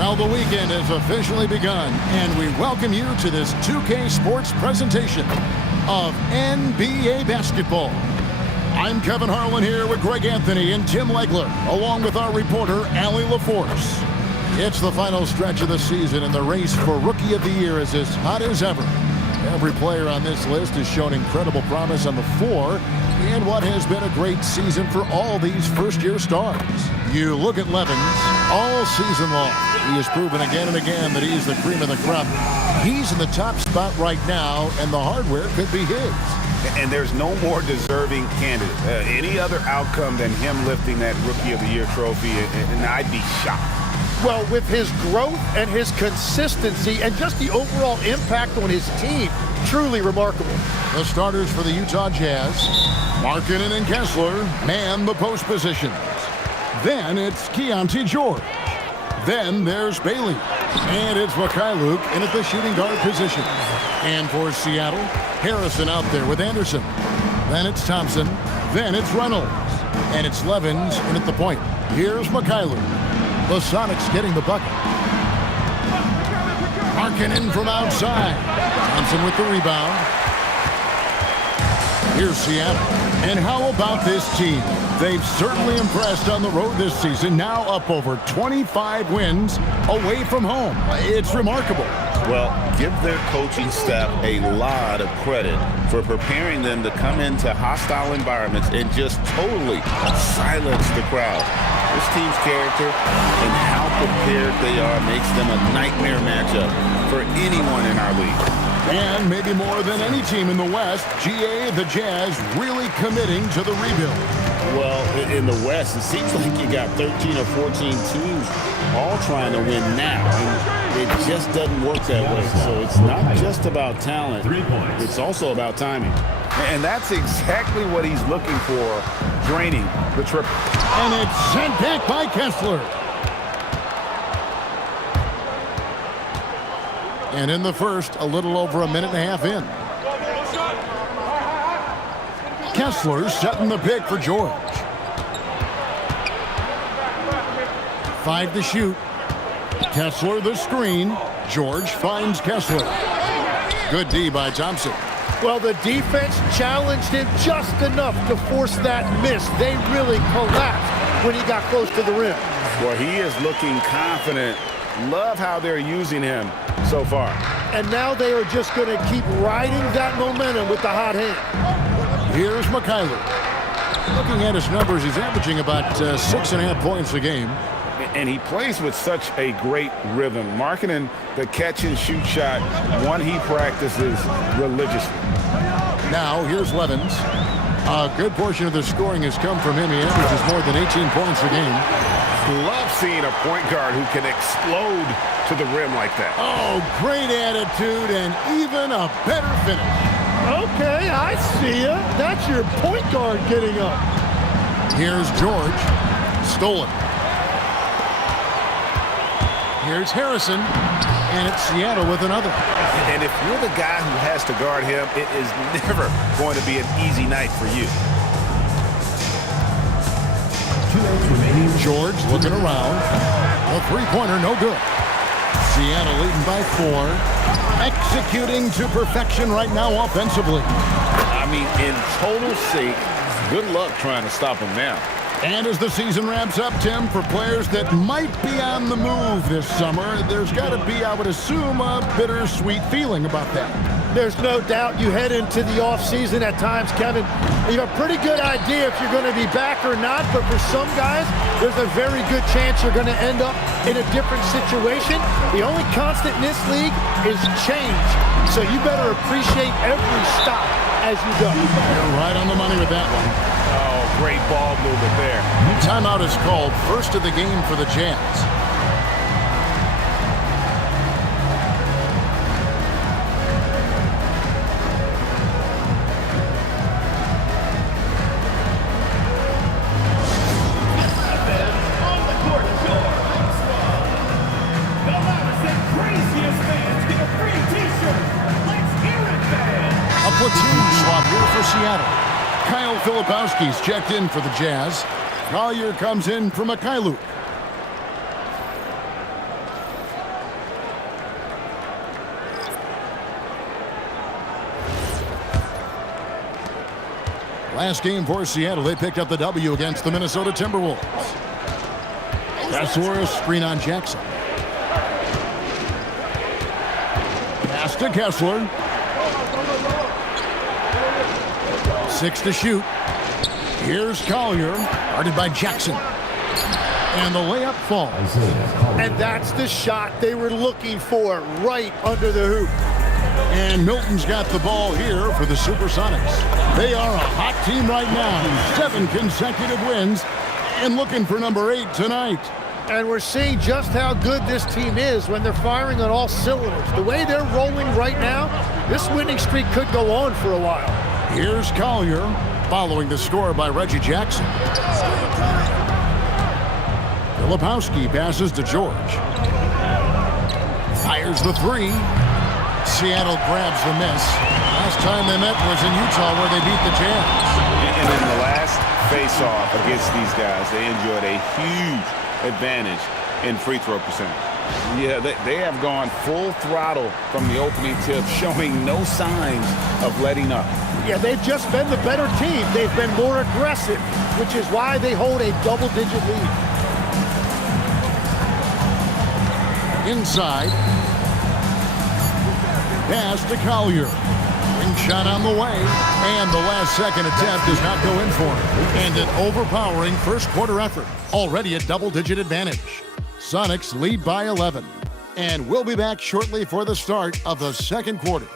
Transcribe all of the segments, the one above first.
Well, the weekend has officially begun, and we welcome you to this 2K Sports presentation of NBA basketball. I'm Kevin Harlan here with Greg Anthony and Tim Legler, along with our reporter, Allie LaForce. It's the final stretch of the season, and the race for Rookie of the Year is as hot as ever. Every player on this list has shown incredible promise on the floor in what has been a great season for all these first-year stars. You look at Levins all season long. He has proven again and again that he's the cream of the crop. He's in the top spot right now, and the hardware could be his. And there's no more deserving candidate. Any other outcome than him lifting that Rookie of the Year trophy, and I'd be shocked. Well, with his growth and his consistency and just the overall impact on his team, truly remarkable. The starters for the Utah Jazz, Markkanen and Kessler, man the post positions. Then it's Keyonte George. Then there's Bailey. And it's MythQuill in at the shooting guard position. And for Seattle, Harrison out there with Anderson. Then it's Thompson. Then it's Reynolds. And it's Levins in at the point. Here's MythQuill. The Sonics getting the bucket. Markkanen from outside. Thompson with the rebound. Here's Seattle. And how about this team? They've certainly impressed on the road this season, now up over 25 wins away from home. It's remarkable. Well, give their coaching staff a lot of credit for preparing them to come into hostile environments and just totally silence the crowd. This team's character and how prepared they are makes them a nightmare matchup for anyone in our league. And maybe more than any team in the West, GA, the Jazz, really committing to the rebuild. Well, in the West, it seems like you got 13 or 14 teams all trying to win now. And it just doesn't work that way. So it's not just about talent. It's also about timing. And that's exactly what he's looking for, draining the triple. And it's sent back by Kessler. And in the first, a little over a minute and a half in. Kessler setting the pick for George. 5 to shoot. Kessler the screen. George finds Kessler. Good D by Thompson. Well, the defense challenged him just enough to force that miss. They really collapsed when he got close to the rim. Well, he is looking confident. Love how they're using him so far. And now they are just going to keep riding that momentum with the hot hand. Here's MythQuill. Looking at his numbers, he's averaging about 6.5 points a game. And he plays with such a great rhythm. Markkanen, the catch-and-shoot shot, one he practices religiously. Now, here's Levins. A good portion of the scoring has come from him. He averages more than 18 points a game. Love seeing a point guard who can explode to the rim like that. Oh, great attitude and even a better finish. Okay, I see ya. That's your point guard getting up. Here's George. Stolen. Here's Harrison. And it's Seattle with another. And if you're the guy who has to guard him, it is never going to be an easy night for you. George looking around. A three-pointer, no good. Seattle leading by 4. Executing to perfection right now offensively. I mean, in total sake, good luck trying to stop him now. And as the season ramps up, Tim, for players that might be on the move this summer, there's got to be, I would assume, a bittersweet feeling about that. There's no doubt you head into the offseason at times, Kevin. You have a pretty good idea if you're going to be back or not, but for some guys, there's a very good chance you're going to end up in a different situation. The only constant in this league is change, so you better appreciate every stop as you go. You're right on the money with that one. Oh, great ball movement there. Timeout is called, first of the game for the Jazz. Platoon swap here for Seattle. Kyle Filipowski's checked in for the Jazz. Collier comes in for MythQuill. Last game for Seattle, they picked up the W against the Minnesota Timberwolves. Kessler, screen on Jackson. Pass to Kessler. 6 to shoot. Here's Collier, guarded by Jackson. And the layup falls. And that's the shot they were looking for, right under the hoop. And Milton's got the ball here for the Supersonics. They are a hot team right now. 7 consecutive wins and looking for number 8 tonight. And we're seeing just how good this team is when they're firing on all cylinders. The way they're rolling right now, this winning streak could go on for a while. Here's Collier, following the score by Reggie Jackson. Filipowski passes to George. Fires the 3. Seattle grabs the miss. Last time they met was in Utah where they beat the Jazz. And in the last face-off against these guys, they enjoyed a huge advantage in free throw percentage. Yeah, they have gone full throttle from the opening tip, showing no signs of letting up. Yeah, they've just been the better team. They've been more aggressive, which is why they hold a double-digit lead. Inside. Pass to Collier. Ring shot on the way. And the last second attempt does not go in for him. And an overpowering first quarter effort. Already a double-digit advantage. Sonics lead by 11. And we'll be back shortly for the start of the second quarter.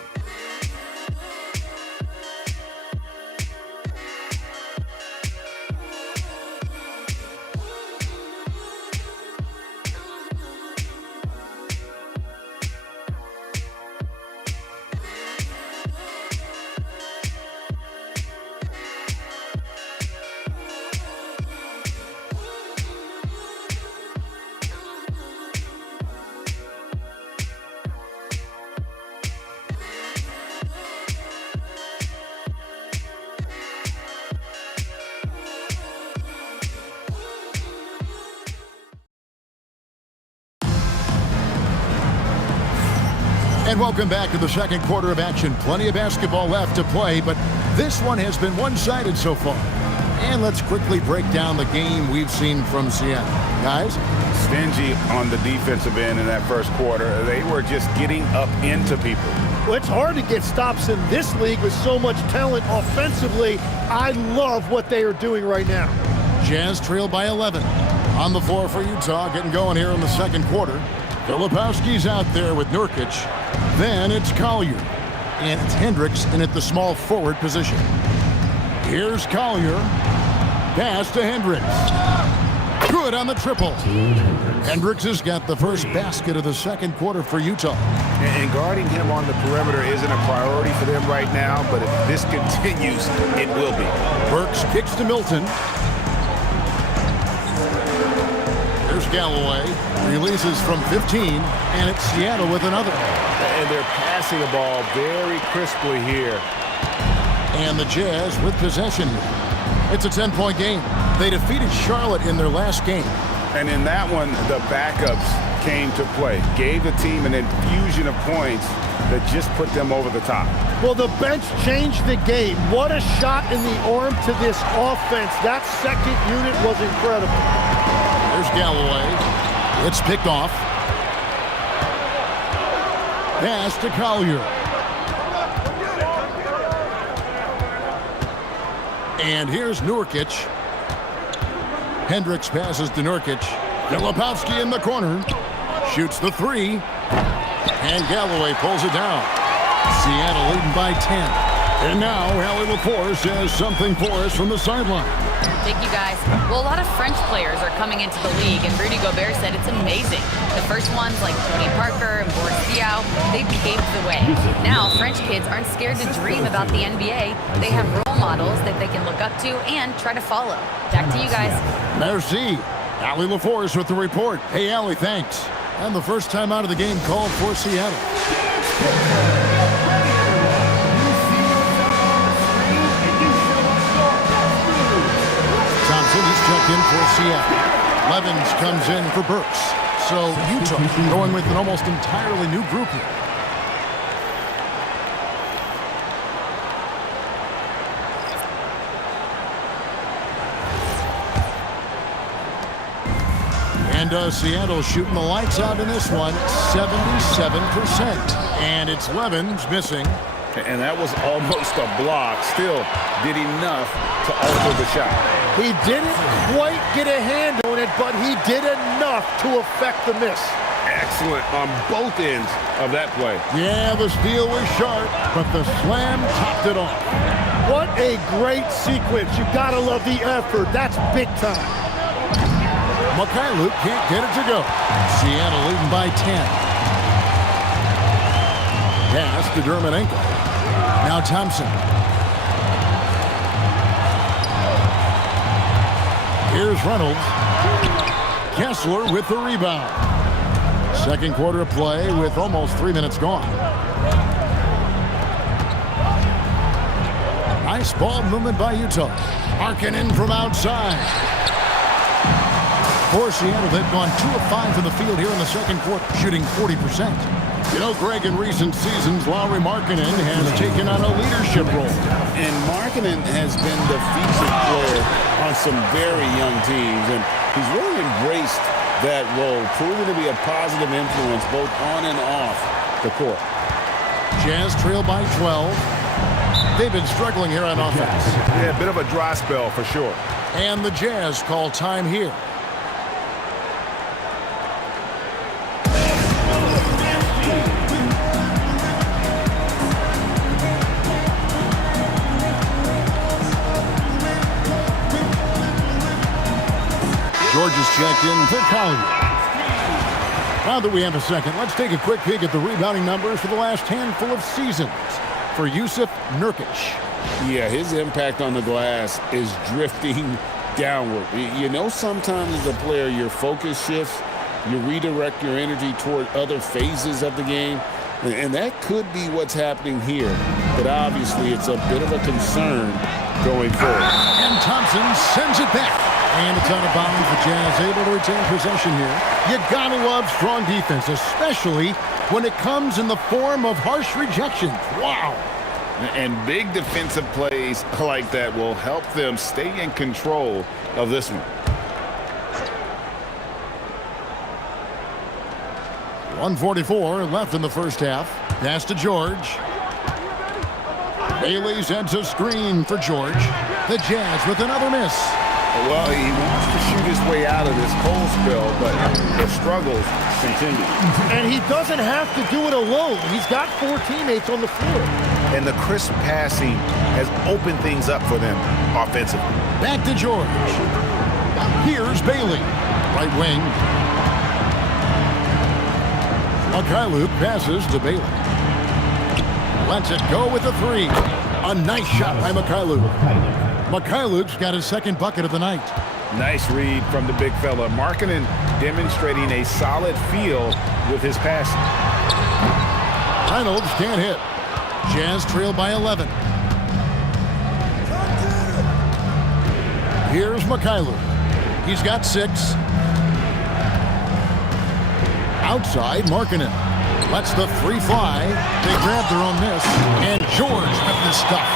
And welcome back to the second quarter of action. Plenty of basketball left to play, but this one has been one-sided so far. And let's quickly break down the game we've seen from Seattle. Guys? Stingy on the defensive end in that first quarter. They were just getting up into people. Well, it's hard to get stops in this league with so much talent offensively. I love what they are doing right now. Jazz trail by 11. On the floor for Utah, getting going here in the second quarter. Filipowski's out there with Nurkic. Then it's Collier. And it's Hendricks in at the small forward position. Here's Collier. Pass to Hendricks. Good on the triple. Hendricks has got the first basket of the second quarter for Utah. And guarding him on the perimeter isn't a priority for them right now, but if this continues, it will be. Burks kicks to Milton. There's Galloway. Releases from 15, and it's Seattle with another. And they're passing the ball very crisply here. And the Jazz with possession here. It's a 10-point game. They defeated Charlotte in their last game. And in that one, the backups came to play. Gave the team an infusion of points that just put them over the top. Well, the bench changed the game. What a shot in the arm to this offense. That second unit was incredible. There's Galloway. It's picked off. Pass to Collier. And here's Nurkic. Hendricks passes to Nurkic. Filipowski in the corner. Shoots the 3. And Galloway pulls it down. Seattle leading by 10. And now, Allie LaForce has something for us from the sideline. Thank you, guys. Well, a lot of French players are coming into the league, and Rudy Gobert said it's amazing. The first ones, like Tony Parker and Boris Diaw, they paved the way. Now, French kids aren't scared to dream about the NBA. They have role models that they can look up to and try to follow. Back to you guys. Merci. Allie LaForce with the report. Hey, Allie, thanks. And the first time out of the game called for Seattle. Thompson is checked in for Seattle. Levins comes in for Burks. So Utah going with an almost entirely new group here. Seattle shooting the lights out in this one, 77%. And it's Levins missing. And that was almost a block. Still did enough to alter the shot. He didn't quite get a hand on it, but he did enough to affect the miss. Excellent on both ends of that play. Yeah, the steal was sharp, but the slam topped it off. What a great sequence. You gotta love the effort. That's big time. Markkanen can't get it to go. Seattle leading by 10. Pass to Dermanenko. Now Thompson. Here's Reynolds. Kessler with the rebound. Second quarter of play with almost 3 minutes gone. Nice ball movement by Utah. Markkanen from outside. For Seattle, they've gone 2 of 5 from the field here in the second quarter, shooting 40%. You know, Greg, in recent seasons, Lauri Markkanen has taken on a leadership role. And Markkanen has been the featured player on some very young teams, and he's really embraced that role, proving to be a positive influence both on and off the court. Jazz trail by 12. They've been struggling here on offense. Yeah, a bit of a dry spell for sure. And the Jazz call time here. George is checked in for Collier. Now that we have a second, let's take a quick peek at the rebounding numbers for the last handful of seasons for Jusuf Nurkic. Yeah, his impact on the glass is drifting downward. You know, sometimes as a player, your focus shifts, you redirect your energy toward other phases of the game, and that could be what's happening here. But obviously, it's a bit of a concern going forward. And Thompson sends it back. And it's out of bounds. The Jazz able to retain possession here. You gotta love strong defense, especially when it comes in the form of harsh rejections. Wow. And big defensive plays like that will help them stay in control of this one. 1:44 left in the first half. Pass to George. Bailey sends a screen for George. The Jazz with another miss. Well, he wants to shoot his way out of this cold spell, but the struggles continue. And he doesn't have to do it alone. He's got 4 teammates on the floor. And the crisp passing has opened things up for them offensively. Back to George. Here's Bailey. Right wing. Markkanen passes to Bailey. Lets it go with a 3. A nice shot by Markkanen. Markkanen's got his second bucket of the night. Nice read from the big fella. Markkanen demonstrating a solid feel with his passing. Reynolds can't hit. Jazz trail by 11. Here's Markkanen. He's got 6. Outside, Markkanen lets the 3 fly. They grab their own miss. And George with this stuff.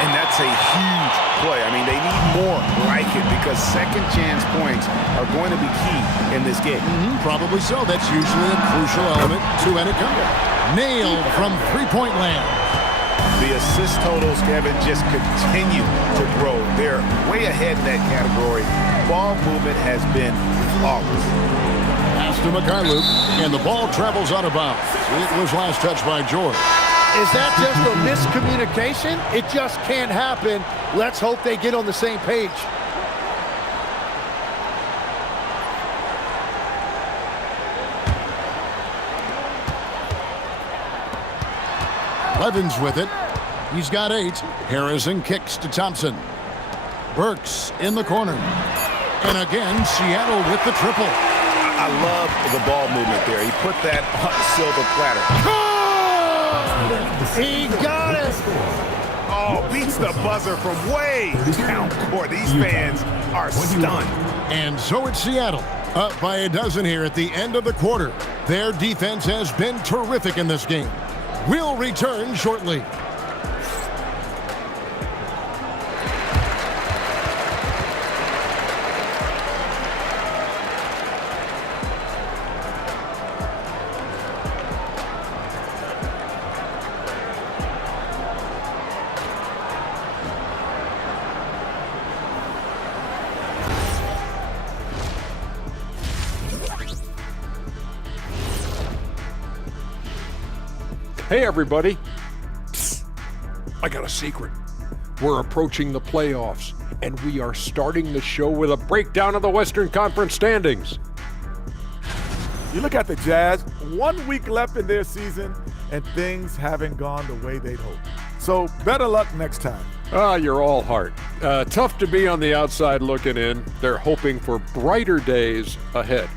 And that's a huge play. I mean, they need more like it because second chance points are going to be key in this game. Probably so. That's usually a crucial element to any comeback. Nailed from three-point land. The assist totals, Kevin, just continue to grow. They're way ahead in that category. Ball movement has been flawless. Pass to Markkanen, and the ball travels out of bounds. It was last touched by George. Is that just a miscommunication? It just can't happen. Let's hope they get on the same page. Levins with it. He's got 8. Harrison kicks to Thompson. Burks in the corner. And again, Seattle with the triple. I love the ball movement there. He put that on the silver platter. He got it. Oh, beats the buzzer from way down court. These fans are stunned. And so it's Seattle, up by a dozen here at the end of the quarter. Their defense has been terrific in this game. We'll return shortly. Hey, everybody. Psst. I got a secret. We're approaching the playoffs, and we are starting the show with a breakdown of the Western Conference standings. You look at the Jazz, 1 week left in their season, and things haven't gone the way they'd hoped. So better luck next time. You're all heart. Tough to be on the outside looking in. They're hoping for brighter days ahead.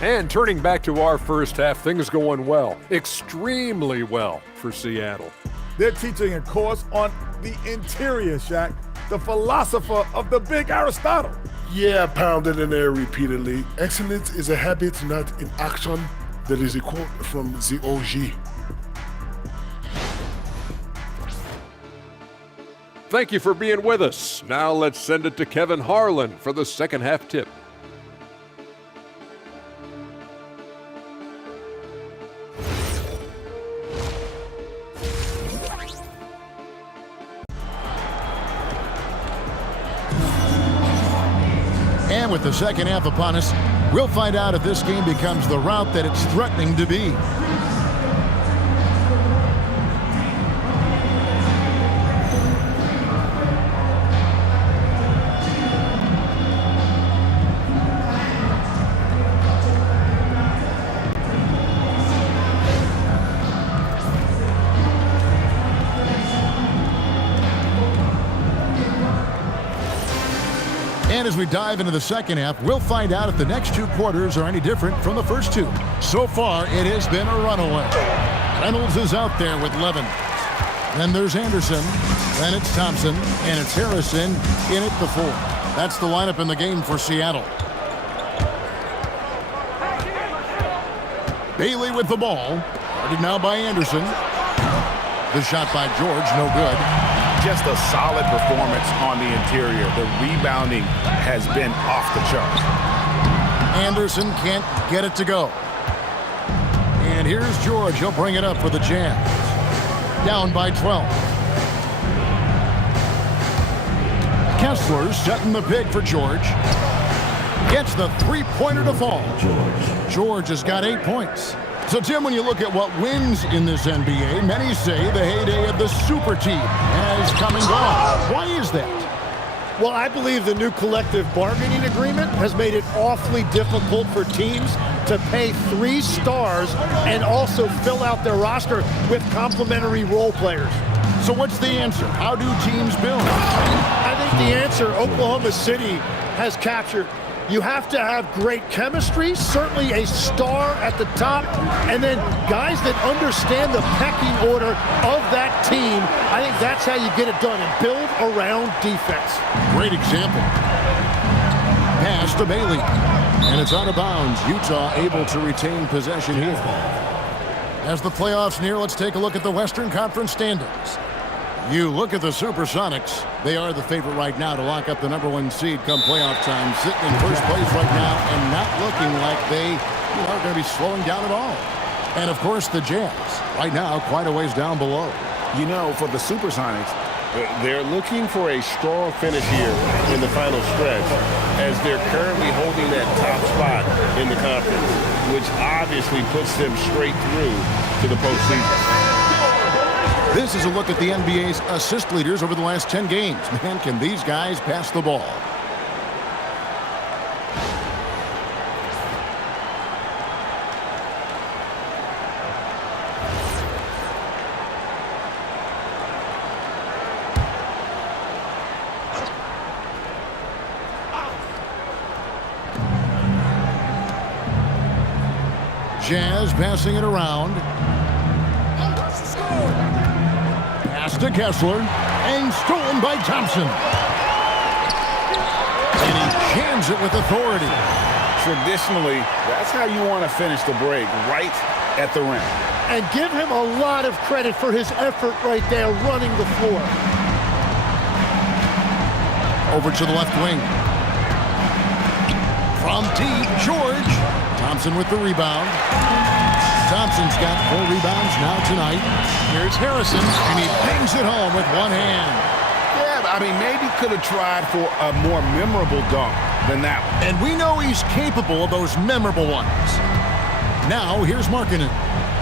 And turning back to our first half, things going well, extremely well for Seattle. They're teaching a course on the interior, Shaq, the philosopher of the big Aristotle. Yeah, pounded in there repeatedly. Excellence is a habit, not an action. That is a quote from the OG. Thank you for being with us. Now let's send it to Kevin Harlan for the second half tip. And with the second half upon us, we'll find out if this game becomes the route that it's threatening to be. And as we dive into the second half, we'll find out if the next two quarters are any different from the first two. So far, it has been a runaway. Reynolds is out there with Levins. Then there's Anderson. Then it's Thompson. And it's Harrison in at the 4. That's the lineup in the game for Seattle. Bailey with the ball. Guarded now by Anderson. The shot by George, no good. Just a solid performance on the interior. The rebounding has been off the charts. Anderson can't get it to go. And here's George. He'll bring it up for the Jazz. Down by 12. Kessler setting the pick for George. Gets the three-pointer to fall. George has got 8 points. So, Tim, when you look at what wins in this NBA, many say the heyday of the super team has come and gone. Why is that? Well, I believe the new collective bargaining agreement has made it awfully difficult for teams to pay 3 stars and also fill out their roster with complementary role players. So what's the answer? How do teams build? I think the answer Oklahoma City has captured. You have to have great chemistry, certainly a star at the top, and then guys that understand the pecking order of that team. I think that's how you get it done and build around defense. Great example. Pass to Bailey, and it's out of bounds. Utah able to retain possession here. As the playoffs near, let's take a look at the Western Conference standings. You look at the Supersonics. They are the favorite right now to lock up the #1 seed come playoff time. Sitting in first place right now and not looking like they are going to be slowing down at all. And, of course, the Jazz right now quite a ways down below. You know, for the Supersonics, they're looking for a strong finish here in the final stretch as they're currently holding that top spot in the conference, which obviously puts them straight through to the postseason. This is a look at the NBA's assist leaders over the last 10 games. Man, can these guys pass the ball? Jazz passing it around. To Kessler, and stolen by Thompson. And he jams it with authority. Traditionally, that's how you want to finish the break, right at the rim. And give him a lot of credit for his effort right there running the floor. Over to the left wing. From deep, George. Thompson with the rebound. Thompson's got 4 rebounds now tonight. Here's Harrison, and he bangs it home with one hand. Yeah, I mean, maybe could have tried for a more memorable dunk than that one. And we know he's capable of those memorable ones. Now, here's Markkanen.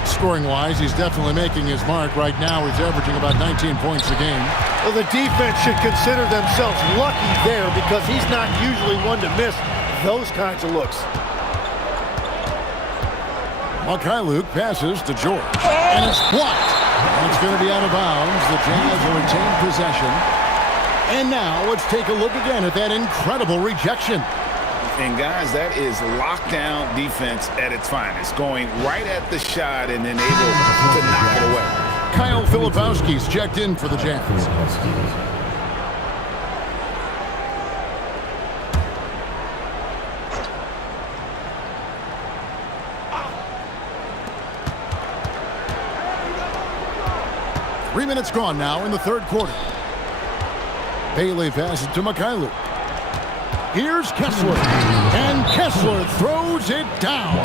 Scoring-wise, he's definitely making his mark. Right now, he's averaging about 19 points a game. Well, the defense should consider themselves lucky there because he's not usually one to miss those kinds of looks. Markkanen passes to George, and it's blocked. And it's going to be out of bounds. The Jazz will retain possession. And now let's take a look again at that incredible rejection. And guys, that is lockdown defense at its finest, going right at the shot and then able to knock it away. Kyle Filipowski's checked in for the Jazz. 3 minutes gone now in the third quarter. Bailey passes to Markkanen. Here's Kessler, and Kessler throws it down.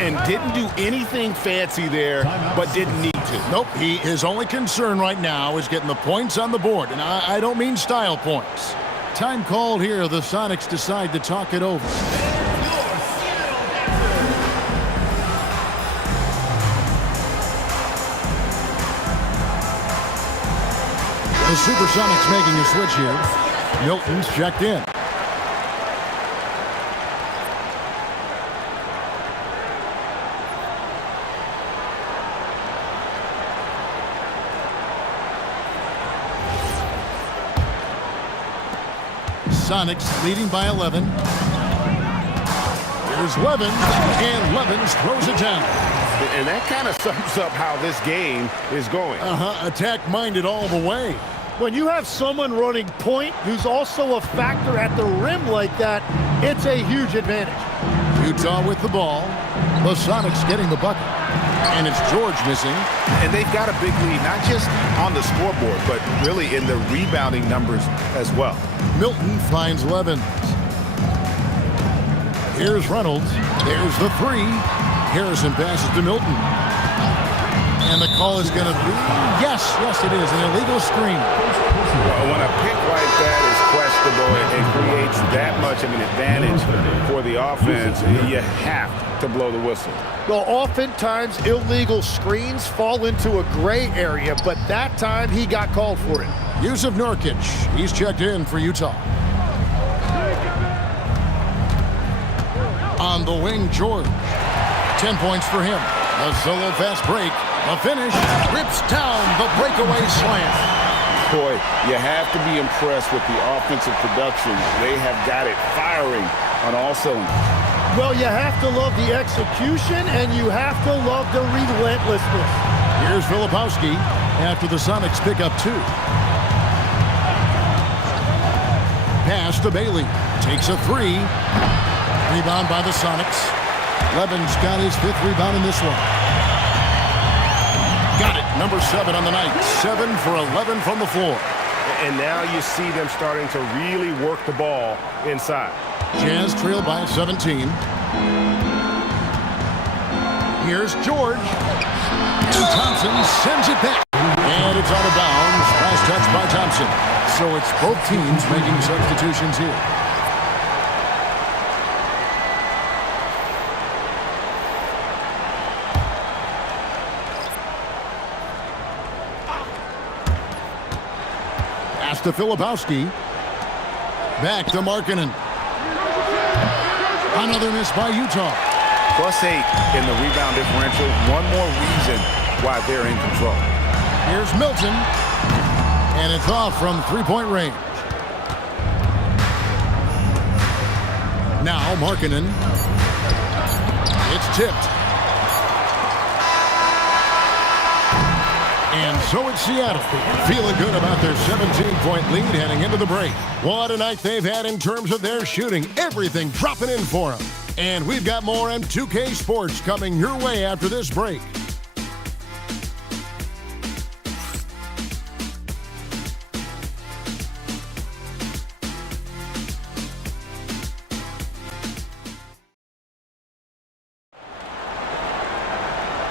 And didn't do anything fancy there, but didn't need to. Nope, his only concern right now is getting the points on the board, and I don't mean style points. Time called here. The Sonics decide to talk it over. The Supersonics making a switch here. Milton's checked in. Sonics leading by 11. Here's Levins, and Levins throws it down. And that kind of sums up how this game is going. Attack-minded all the way. When you have someone running point who's also a factor at the rim like that, it's a huge advantage. Utah with the ball. The Sonics getting the bucket. And it's George missing. And they've got a big lead, not just on the scoreboard, but really in the rebounding numbers as well. Milton finds Levins. Here's Reynolds. There's the three. Harrison passes to Milton. And the call is going to be, yes, it is, an illegal screen. Well, when a pick like that is questionable and creates that much of an advantage for the offense, you have to blow the whistle. Well, oftentimes illegal screens fall into a gray area, but that time he got called for it. Yusuf Nurkic, he's checked in for Utah. On the wing, George. 10 points for him. A solo fast break. A finish. Rips down the breakaway slam. Boy, you have to be impressed with the offensive production. They have got it firing on all cylinders. Well, you have to love the execution, and you have to love the relentlessness. Here's Filipowski after the Sonics pick up 2. Pass to Bailey. Takes a 3. Rebound by the Sonics. Levins got his 5th rebound in this one. Got it. Number 7 on the night. 7 for 11 from the floor. And now you see them starting to really work the ball inside. Jazz trail by 17. Here's George. And Thompson sends it back. And it's out of bounds. Last touch by Thompson. So it's both teams making substitutions here. Pass to Filipowski. Back to Markkanen. Another miss by Utah. +8 in the rebound differential. One more reason why they're in control. Here's Milton. And it's off from three-point range. Now Markkanen. It's tipped. And so it's Seattle, feeling good about their 17-point lead heading into the break. What a night they've had in terms of their shooting. Everything dropping in for them. And we've got more M2K Sports coming your way after this break.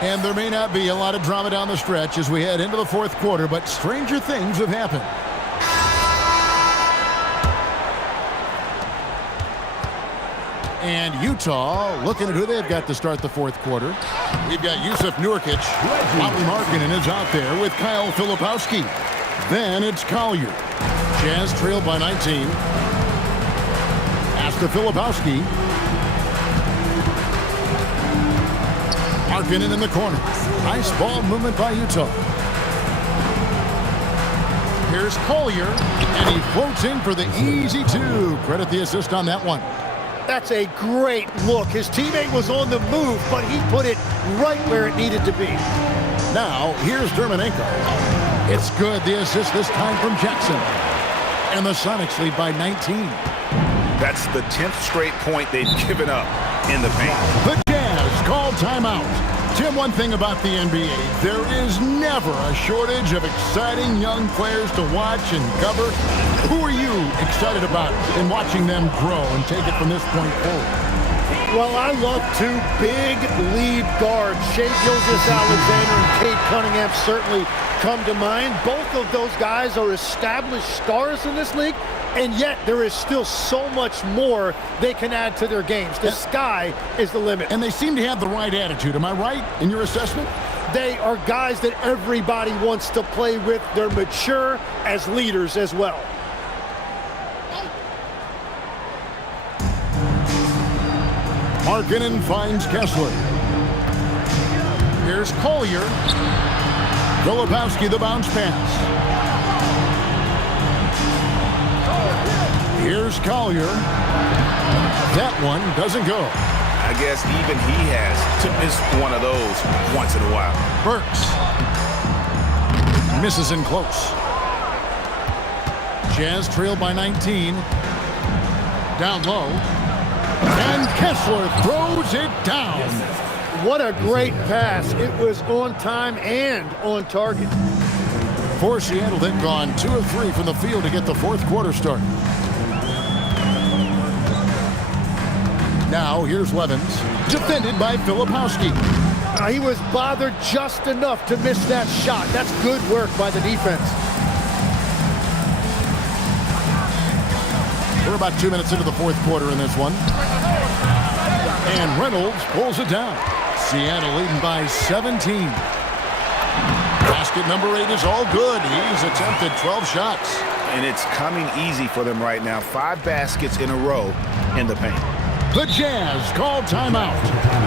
And there may not be a lot of drama down the stretch as we head into the fourth quarter, but stranger things have happened. And Utah looking at who they've got to start the fourth quarter. We've got Jusuf Nurkic. Lauri Markkanen is out there with Kyle Filipowski. Then it's Collier. Jazz trail by 19. Pass to Filipowski. Markkanen in the corner. Nice ball movement by Utah. Here's Collier, and he floats in for the easy two. Credit the assist on that one. That's a great look. His teammate was on the move, but he put it right where it needed to be. Now, here's Dermanenko. It's good, the assist this time from Jackson. And the Sonics lead by 19. That's the 10th straight point they've given up in the paint. The Jazz call timeout. Tim, one thing about the NBA, there is never a shortage of exciting young players to watch and cover. Who are you excited about in watching them grow and take it from this point forward? Well, I love two big lead guards. Shai Gilgeous-Alexander and Cade Cunningham certainly come to mind. Both of those guys are established stars in this league, and yet there is still so much more they can add to their games. The sky is the limit. And they seem to have the right attitude. Am I right in your assessment? They are guys that everybody wants to play with. They're mature as leaders as well. Markkanen finds Kessler. Here's Collier. Filipowski the bounce pass. Here's Collier. That one doesn't go. I guess even he has to miss one of those once in a while. Burks. Misses in close. Jazz trailed by 19. Down low. And Kessler throws it down. What a great pass. It was on time and on target. For Seattle, they've gone 2 of 3 from the field to get the fourth quarter started. Now here's Levins, defended by Filipowski. He was bothered just enough to miss that shot. That's good work by the defense. We're about 2 minutes into the fourth quarter in this one. And Reynolds pulls it down. Seattle leading by 17. Basket number 8 is all good. He's attempted 12 shots. And it's coming easy for them right now. 5 baskets in a row in the paint. The Jazz call timeout.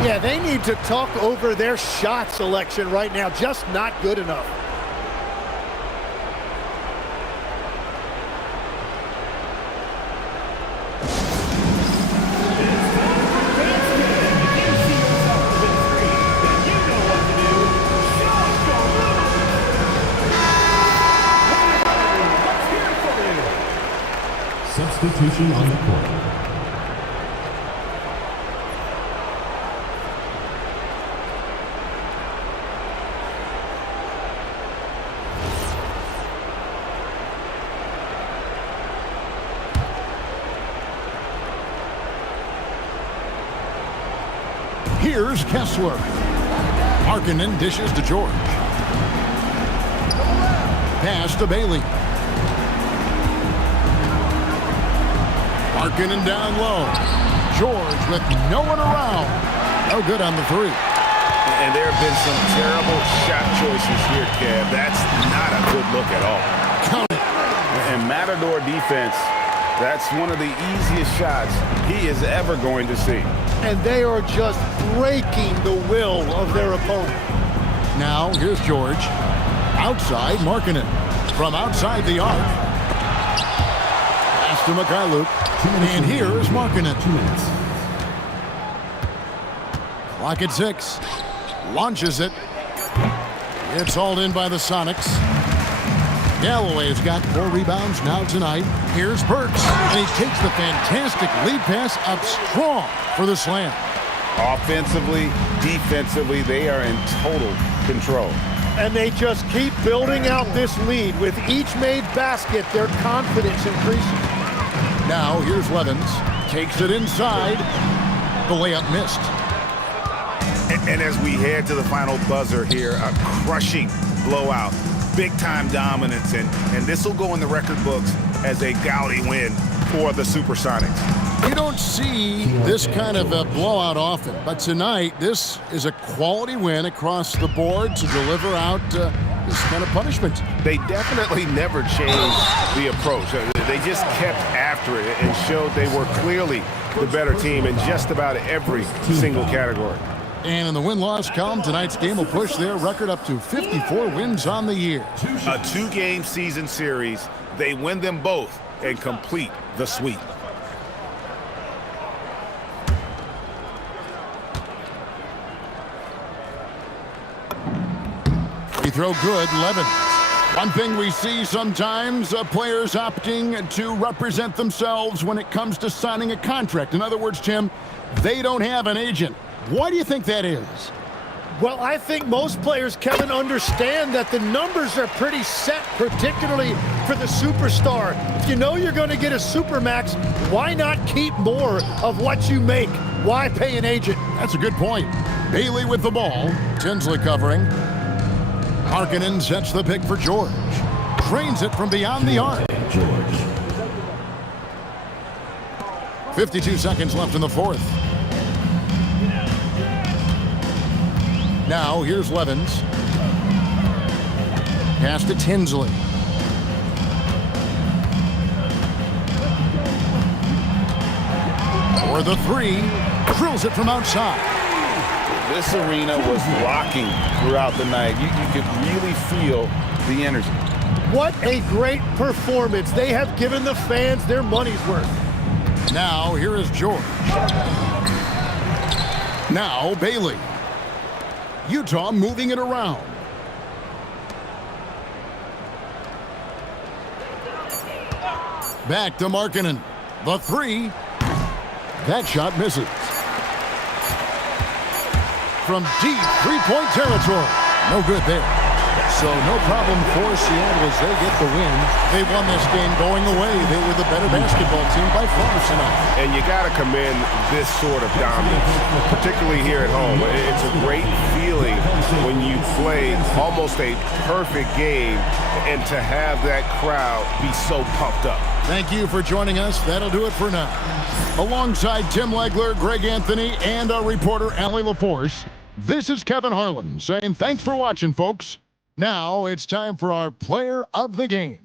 Yeah, they need to talk over their shot selection right now. Just not good enough. Substitution on the court. Here's Kessler. Markkanen dishes to George. Pass to Bailey. Markkanen down low. George with no one around. No good on the 3. And there have been some terrible shot choices here, Kev. That's not a good look at all. Count it. And Matador defense, that's one of the easiest shots he is ever going to see. And they are just breaking the will of their opponent. Now here's George. Outside Markkanen. From outside the arc. Pass to Mikhailuk. And here's Markkanen. 2 minutes. Clock at 6. Launches it. It's hauled in by the Sonics. Galloway's got 4 rebounds now tonight. Here's Burks. And he takes the fantastic lead pass up strong for the slam. Offensively, defensively, they are in total control. And they just keep building out this lead. With each made basket, their confidence increases. Now here's Levins. Takes it inside. The layup missed. And as we head to the final buzzer here, a crushing blowout. Big-time dominance. And this will go in the record books as a gaudy win for the Supersonics. You don't see this kind of a blowout often, but tonight this is a quality win across the board to deliver out this kind of punishment. They definitely never changed the approach. They just kept after it and showed they were clearly the better team in just about every single category. And in the win-loss column, tonight's game will push their record up to 54 wins on the year. A two-game season series, they win them both and complete the sweep. He throw good, Levins. One thing we see sometimes, players opting to represent themselves when it comes to signing a contract. In other words, Tim, they don't have an agent. Why do you think that is? Well, I think most players, Kevin, understand that the numbers are pretty set, particularly for the superstar. If you know you're going to get a supermax, why not keep more of what you make? Why pay an agent? That's a good point. Bailey with the ball. Tinsley covering. Markkanen sets the pick for George. Drains it from beyond the arc. 52 seconds left in the fourth. Now, here's Levins. Pass to Tinsley. For the three. Drills it from outside. This arena was rocking throughout the night. You could really feel the energy. What a great performance. They have given the fans their money's worth. Now, here is George. Now, Bailey. Utah moving it around. Back to Markkanen. The three. That shot misses. From deep three-point territory. No good there. So no problem for Seattle as they get the win. They won this game going away. They were the better basketball team by far tonight. And you got to commend this sort of dominance, particularly here at home. It's a great feeling when you play almost a perfect game and to have that crowd be so pumped up. Thank you for joining us. That'll do it for now. Alongside Tim Legler, Greg Anthony, and our reporter, Allie LaForce, this is Kevin Harlan saying thanks for watching, folks. Now it's time for our player of the game.